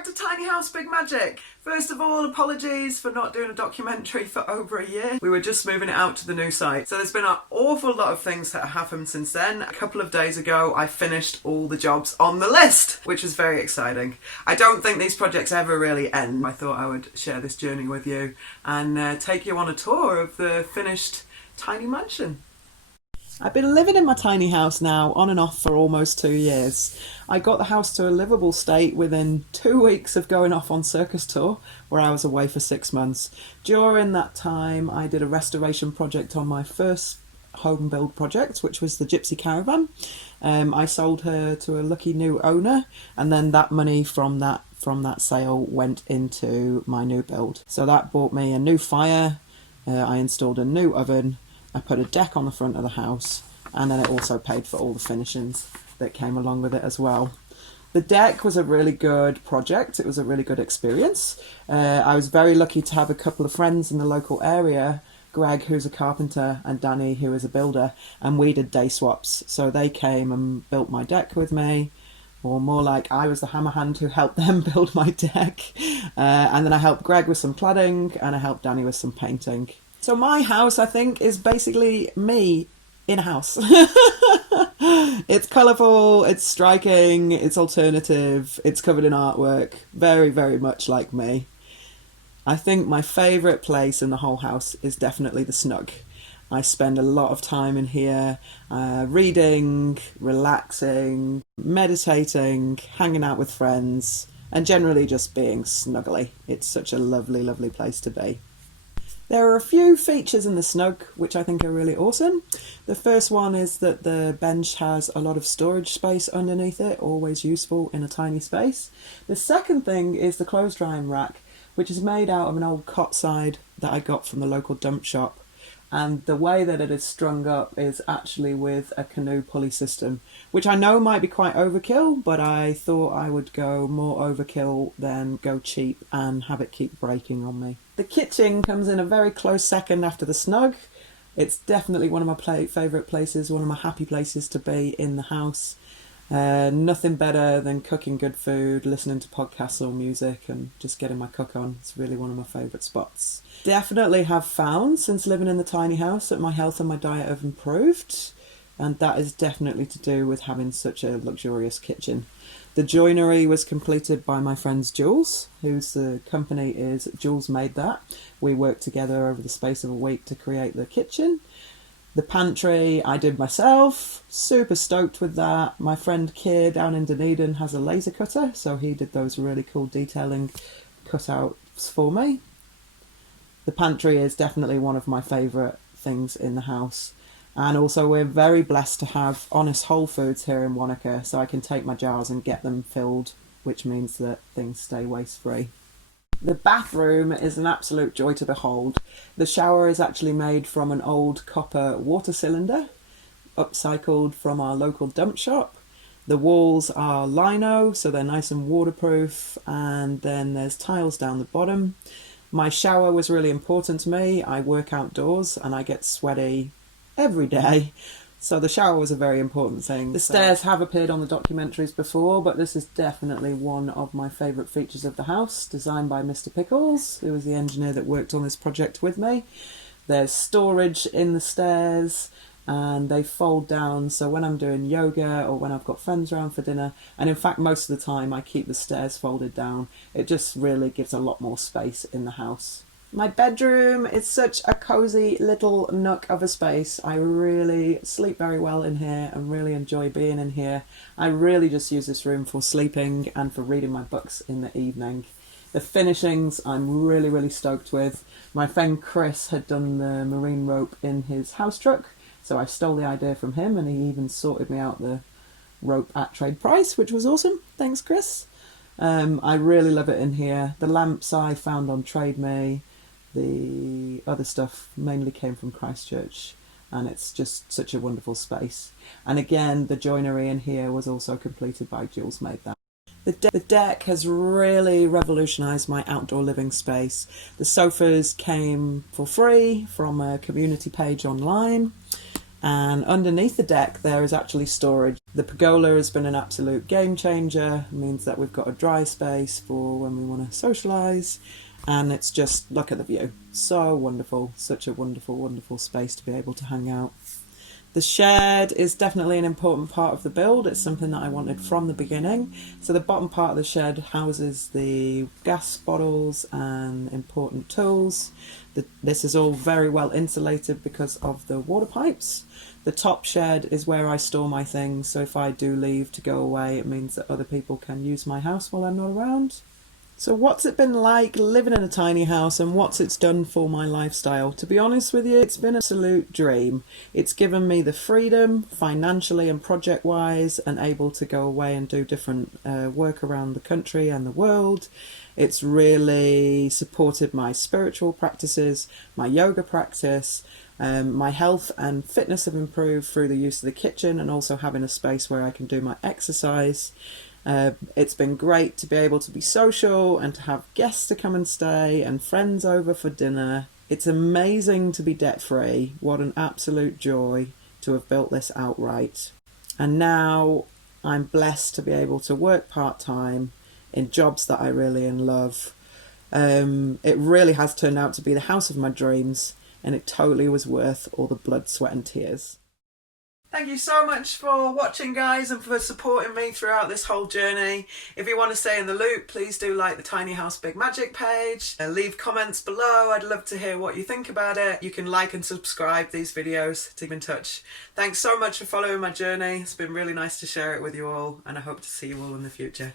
back to Tiny House Big Magic. First of all, apologies for not doing a documentary for over a year. We were just moving it out to the new site. So there's been an awful lot of things that have happened since then. A couple of days ago, I finished all the jobs on the list, which is very exciting. I don't think these projects ever really end. I thought I would share this journey with you and take you on a tour of the finished tiny mansion. I've been living in my tiny house now on and off for almost 2 years. I got the house to a livable state within 2 weeks of going off on circus tour, where I was away for 6 months. During that time, I did a restoration project on my first home build project, which was the Gypsy Caravan. I sold her to a lucky new owner, and then that money from that sale went into my new build. So that bought me a new fire, I installed a new oven, I put a deck on the front of the house, and then it also paid for all the finishings that came along with it as well. The deck was a really good project. It was a really good experience. I was very lucky to have a couple of friends in the local area, Greg, who's a carpenter, and Danny, who is a builder, and we did day swaps. So they came and built my deck with me, or more like I was the hammer hand who helped them build my deck. And then I helped Greg with some cladding, and I helped Danny with some painting. So my house, I think, is basically me in a house. It's colourful, it's striking, it's alternative, it's covered in artwork, very, very much like me. I think my favourite place in the whole house is definitely the snug. I spend a lot of time in here reading, relaxing, meditating, hanging out with friends, and generally just being snuggly. It's such a lovely, lovely place to be. There are a few features in the snug which I think are really awesome. The first one is that the bench has a lot of storage space underneath it, always useful in a tiny space. The second thing is the clothes drying rack, which is made out of an old cot side that I got from the local dump shop. And the way that it is strung up is actually with a canoe pulley system, which I know might be quite overkill, but I thought I would go more overkill than go cheap and have it keep breaking on me. The kitchen comes in a very close second after the snug. It's definitely one of my favourite places, one of my happy places to be in the house. Nothing better than cooking good food, listening to podcasts or music, and just getting my cook on. It's really one of my favourite spots. Definitely have found, since living in the tiny house, that my health and my diet have improved, and that is definitely to do with having such a luxurious kitchen. The joinery was completed by my friends Jules, whose company is Jules Made That. We worked together over the space of a week to create the kitchen. The pantry I did myself, super stoked with that. My friend Keir down in Dunedin has a laser cutter, so he did those really cool detailing cutouts for me. The pantry is definitely one of my favourite things in the house. And also we're very blessed to have Honest Whole Foods here in Wanaka, so I can take my jars and get them filled, which means that things stay waste free. The bathroom is an absolute joy to behold. The shower is actually made from an old copper water cylinder, upcycled from our local dump shop. The walls are lino, so they're nice and waterproof, and then there's tiles down the bottom. My shower was really important to me. I work outdoors and I get sweaty every day. So the shower was a very important thing. The stairs have appeared on the documentaries before, but this is definitely one of my favourite features of the house, designed by Mr. Pickles, who was the engineer that worked on this project with me. There's storage in the stairs, and they fold down, so when I'm doing yoga or when I've got friends around for dinner, and in fact most of the time I keep the stairs folded down, it just really gives a lot more space in the house. My bedroom is such a cosy little nook of a space. I really sleep very well in here and really enjoy being in here. I really just use this room for sleeping and for reading my books in the evening. The finishings I'm really, really stoked with. My friend Chris had done the marine rope in his house truck, so I stole the idea from him, and he even sorted me out the rope at trade price, which was awesome. Thanks, Chris. I really love it in here. The lamps I found on Trade Me. The other stuff mainly came from Christchurch, and it's just such a wonderful space. And again, the joinery in here was also completed by Jules Made That. The deck has really revolutionised my outdoor living space. The sofas came for free from a community page online, and underneath the deck there is actually storage. The pergola has been an absolute game changer. It means that we've got a dry space for when we want to socialise, and it's just, look at the view. So wonderful, such a wonderful, wonderful space to be able to hang out. The shed is definitely an important part of the build. It's something that I wanted from the beginning. So the bottom part of the shed houses the gas bottles and important tools. This is all very well insulated because of the water pipes. The top shed is where I store my things, so if I do leave to go away, it means that other people can use my house while I'm not around. So what's it been like living in a tiny house, and what's it's done for my lifestyle? To be honest with you, it's been an absolute dream. It's given me the freedom, financially and project-wise, and able to go away and do different work around the country and the world. It's really supported my spiritual practices, my yoga practice. My health and fitness have improved through the use of the kitchen and also having a space where I can do my exercise. It's been great to be able to be social and to have guests to come and stay and friends over for dinner. It's amazing to be debt-free. What an absolute joy to have built this outright. And now I'm blessed to be able to work part-time in jobs that I really love. It really has turned out to be the house of my dreams, and it totally was worth all the blood, sweat and tears. Thank you so much for watching, guys, and for supporting me throughout this whole journey. If you want to stay in the loop, please do like the Tiny House Big Magic page. Leave comments below. I'd love to hear what you think about it. You can like and subscribe these videos to keep in touch. Thanks so much for following my journey. It's been really nice to share it with you all, and I hope to see you all in the future.